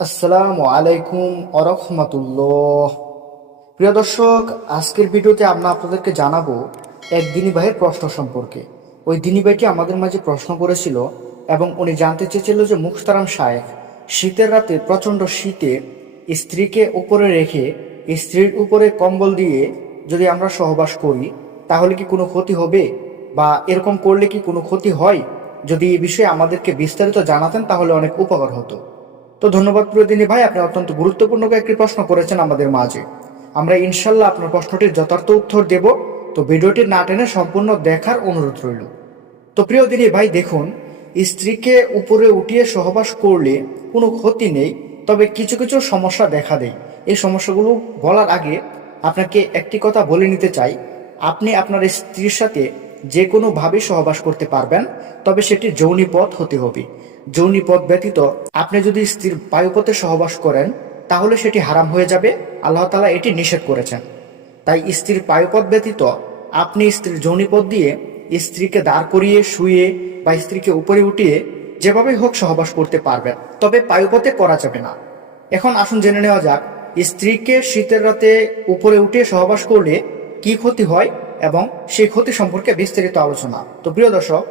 আসসালামু আলাইকুম আরহামাতুল্লাহ প্রিয় দর্শক, আজকের ভিডিওতে আমরা আপনাদেরকে জানাব এক দিনী ভাইয়ের প্রশ্ন সম্পর্কে। ওই দিনী ভাইটি আমাদের মাঝে প্রশ্ন করেছিল এবং উনি জানতে চেয়েছিল যে মুখতারাম শায়েখ শীতের রাতে প্রচণ্ড শীতে স্ত্রীকে উপরে রেখে স্ত্রীর উপরে কম্বল দিয়ে যদি আমরা সহবাস করি, তাহলে কি কোনো ক্ষতি হবে? বা এরকম করলে কি কোনো ক্ষতি হয়? যদি এই বিষয়ে আমাদেরকে বিস্তারিত জানাতেন, তাহলে অনেক উপকার হতো। তো ধন্যবাদ প্রিয়দিনী ভাই, আপনি অত্যন্ত গুরুত্বপূর্ণ একটি প্রশ্ন করেছেন আমাদের মাঝে। আমরা ইনশাল্লাহ আপনার প্রশ্নটির যথার্থ উত্তর দেব। তো ভিডিওটি না টেনে সম্পূর্ণ দেখার অনুরোধ রইল। তো প্রিয়দিনী ভাই, দেখুন, স্ত্রীকে উপরে উঠিয়ে সহবাস করলে কোনো ক্ষতি নেই, তবে কিছু কিছু সমস্যা দেখা দেয়। এই সমস্যাগুলো বলার আগে আপনাকে একটি কথা বলে নিতে চাই। আপনি আপনার স্ত্রীর সাথে যে কোনোভাবে সহবাস করতে পারবেন, তবে সেটি যৌনিপথ হতে হবে। যৌনি পথ ব্যতীত আপনি যদি স্ত্রীর বায়ুপথে সহবাস করেন, তাহলে সেটি হারাম হয়ে যাবে। আল্লাহ তালা এটি নিষেধ করেছেন। তাই স্ত্রীর পায়ুপথ ব্যতীত আপনি স্ত্রীর যৌনিপথ দিয়ে স্ত্রীকে দাঁড় করিয়ে, শুয়ে বা স্ত্রীকে উপরে উঠিয়ে যেভাবে হোক সহবাস করতে পারবেন। তবে পায়ুপথে করা যাবে না। এখন আসুন জেনে নেওয়া যাক, স্ত্রীকে শীতের রাতে উপরে উঠে সহবাস করলে কি ক্ষতি হয়? এবং সেই ক্ষতি সম্পর্কে বিস্তারিত আলোচনা। তো প্রিয় দর্শক,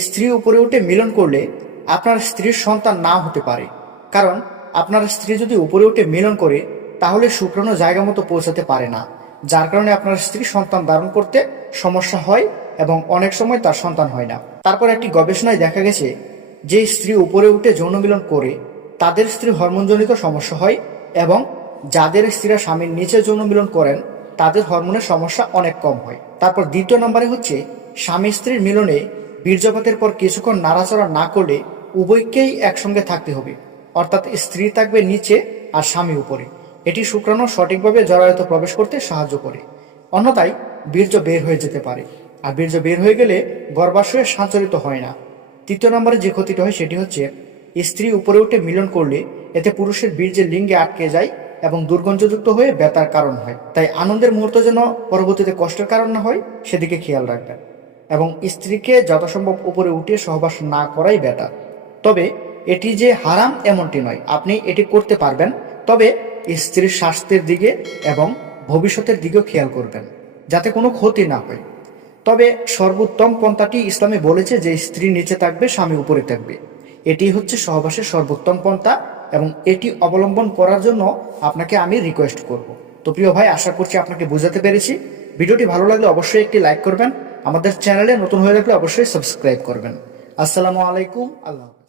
স্ত্রী উপরে উঠে মিলন করলে আপনার স্ত্রীর সন্তান না হতে পারে। কারণ আপনার স্ত্রী যদি উপরে উঠে মিলন করে, তাহলে শুক্রাণু জায়গা মতো পৌঁছাতে পারে না। যার কারণে আপনার স্ত্রী সন্তান ধারণ করতে সমস্যা হয় এবং অনেক সময় তার সন্তান হয় না। তারপর একটি গবেষণায় দেখা গেছে, যে স্ত্রী উপরে উঠে যৌন মিলন করে, তাদের স্ত্রী হরমোনজনিত সমস্যা হয় এবং যাদের স্ত্রীরা স্বামীর নিচে যৌন মিলন করেন তাদের হরমোনের সমস্যা অনেক কম হয়। তারপর দ্বিতীয় নম্বরে হচ্ছে, স্বামী স্ত্রীর মিলনে বীর্যপাতের পর কিছুক্ষণ নাড়াচড়া না করলে উভয়কেই একসঙ্গে থাকতে হবে। অর্থাৎ স্ত্রী থাকবে নিচে আর স্বামী উপরে। এটি শুক্রাণু সঠিকভাবে জরায়ুতে প্রবেশ করতে সাহায্য করে। অন্যথায় বীর্য বের হয়ে যেতে পারে। আর বীর্য বের হয়ে গেলে গর্ভাশয়ে সঞ্চালিত হয় না। তৃতীয় নম্বরে যে ক্ষতিটা হয় সেটি হচ্ছে, স্ত্রী উপরে উঠে মিলন করলে এতে পুরুষের বীর্যের লিঙ্গে আটকে যায় এবং দুর্গন্ধযুক্ত হয়ে ব্যথার কারণ হয়। তাই আনন্দের মুহূর্ত যেন পরবর্তীতে কষ্টের কারণ না হয়, সেদিকে খেয়াল রাখবেন। এবং স্ত্রীকে যথাসম্ভব উপরে উঠে সহবাস না করাই বেটার তবে এটি যে হারাম এমনটি নয়, আপনি এটি করতে পারবেন। তবে স্ত্রীর স্বাস্থ্যের দিকে এবং ভবিষ্যতের দিকেও খেয়াল করবেন, যাতে কোনো ক্ষতি না হয়। তবে সর্বোত্তম পন্থাটি ইসলামে বলেছে যে স্ত্রী নিচে থাকবে, স্বামী উপরে থাকবে। এটি হচ্ছে সহবাসের সর্বোত্তম পন্থা। এবং এটি অবলম্বন করার জন্য আপনাকে আমি রিকোয়েস্ট করব। তো প্রিয় ভাই, আশা করছি আপনাকে বোঝাতে পেরেছি। ভিডিওটি ভালো লাগলে অবশ্যই একটি লাইক করবেন। আমাদের চ্যানেলে নতুন হয়ে থাকলে অবশ্যই সাবস্ক্রাইব করবেন। আসসালামু আলাইকুম, আল্লাহ।